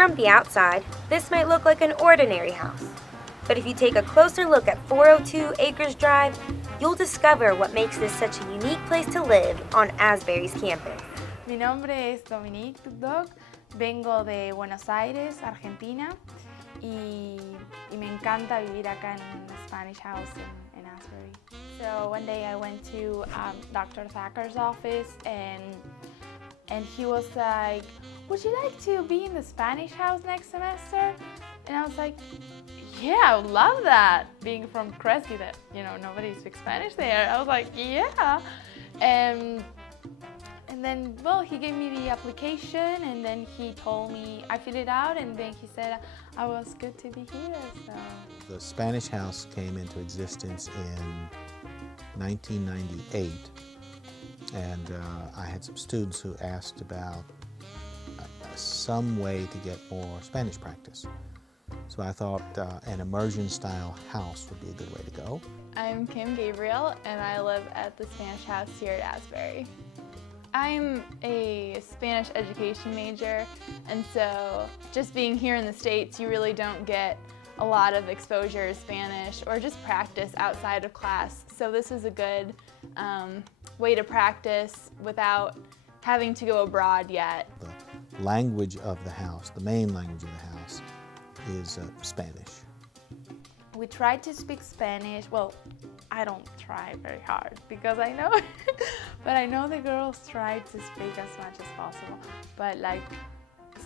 From the outside, this might look like an ordinary house. But if you take a closer look at 402 Acres Drive, you'll discover what makes this such a unique place to live on Asbury's campus. Mi nombre es Dominique Dugdog, vengo de Buenos Aires, Argentina, y me encanta vivir acá en the Spanish House in Asbury. So one day I went to Dr. Thacker's office and he was like, would you like to be in the Spanish House next semester? And I was like, yeah, I would love that. Being from Kresge, that, nobody speaks Spanish there. I was like, yeah. And then, well, he gave me the application, and then he told me, I filled it out, and then he said I was good to be here, so. The Spanish House came into existence in 1998, and I had some students who asked about some way to get more Spanish practice. So I thought an immersion-style house would be a good way to go. I'm Kim Gabriel, and I live at the Spanish House here at Asbury. I'm a Spanish education major, and so just being here in the States, you really don't get a lot of exposure to Spanish or just practice outside of class. So this is a good way to practice without having to go abroad yet. The language of the house, the main language of the house, is Spanish. We tried to speak Spanish. Well, I don't try very hard because I know, but I know the girls try to speak as much as possible. But like,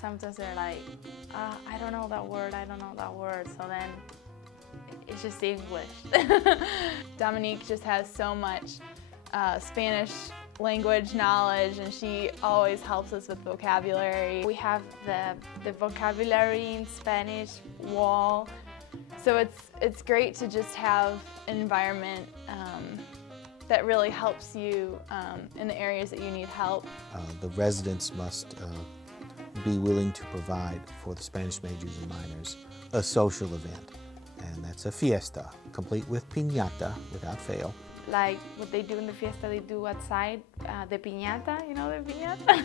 sometimes they're like, I don't know that word, so then it's just English. Dominique just has so much Spanish language knowledge, and she always helps us with vocabulary. We have the vocabulary in Spanish wall. So it's great to just have an environment that really helps you in the areas that you need help. The residents must be willing to provide for the Spanish majors and minors a social event, and that's a fiesta, complete with piñata without fail. Like what they do in the fiesta, they do outside, the piñata, you know the piñata?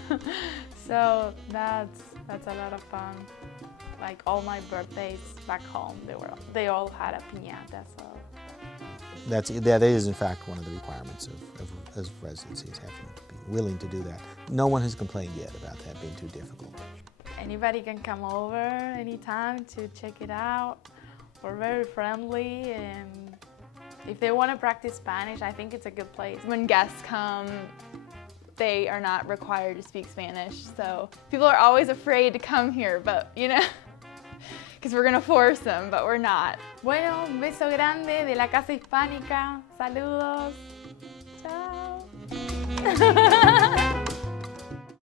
So that's a lot of fun. Like all my birthdays back home, they all had a piñata, so. That is in fact one of the requirements of residencies, having to be willing to do that. No one has complained yet about that being too difficult. Anybody can come over anytime to check it out. We're very friendly, and if they want to practice Spanish, I think it's a good place. When guests come, they are not required to speak Spanish, so people are always afraid to come here, but because we're gonna force them, but we're not. Bueno, un beso grande de la Casa Hispánica. Saludos. Chao.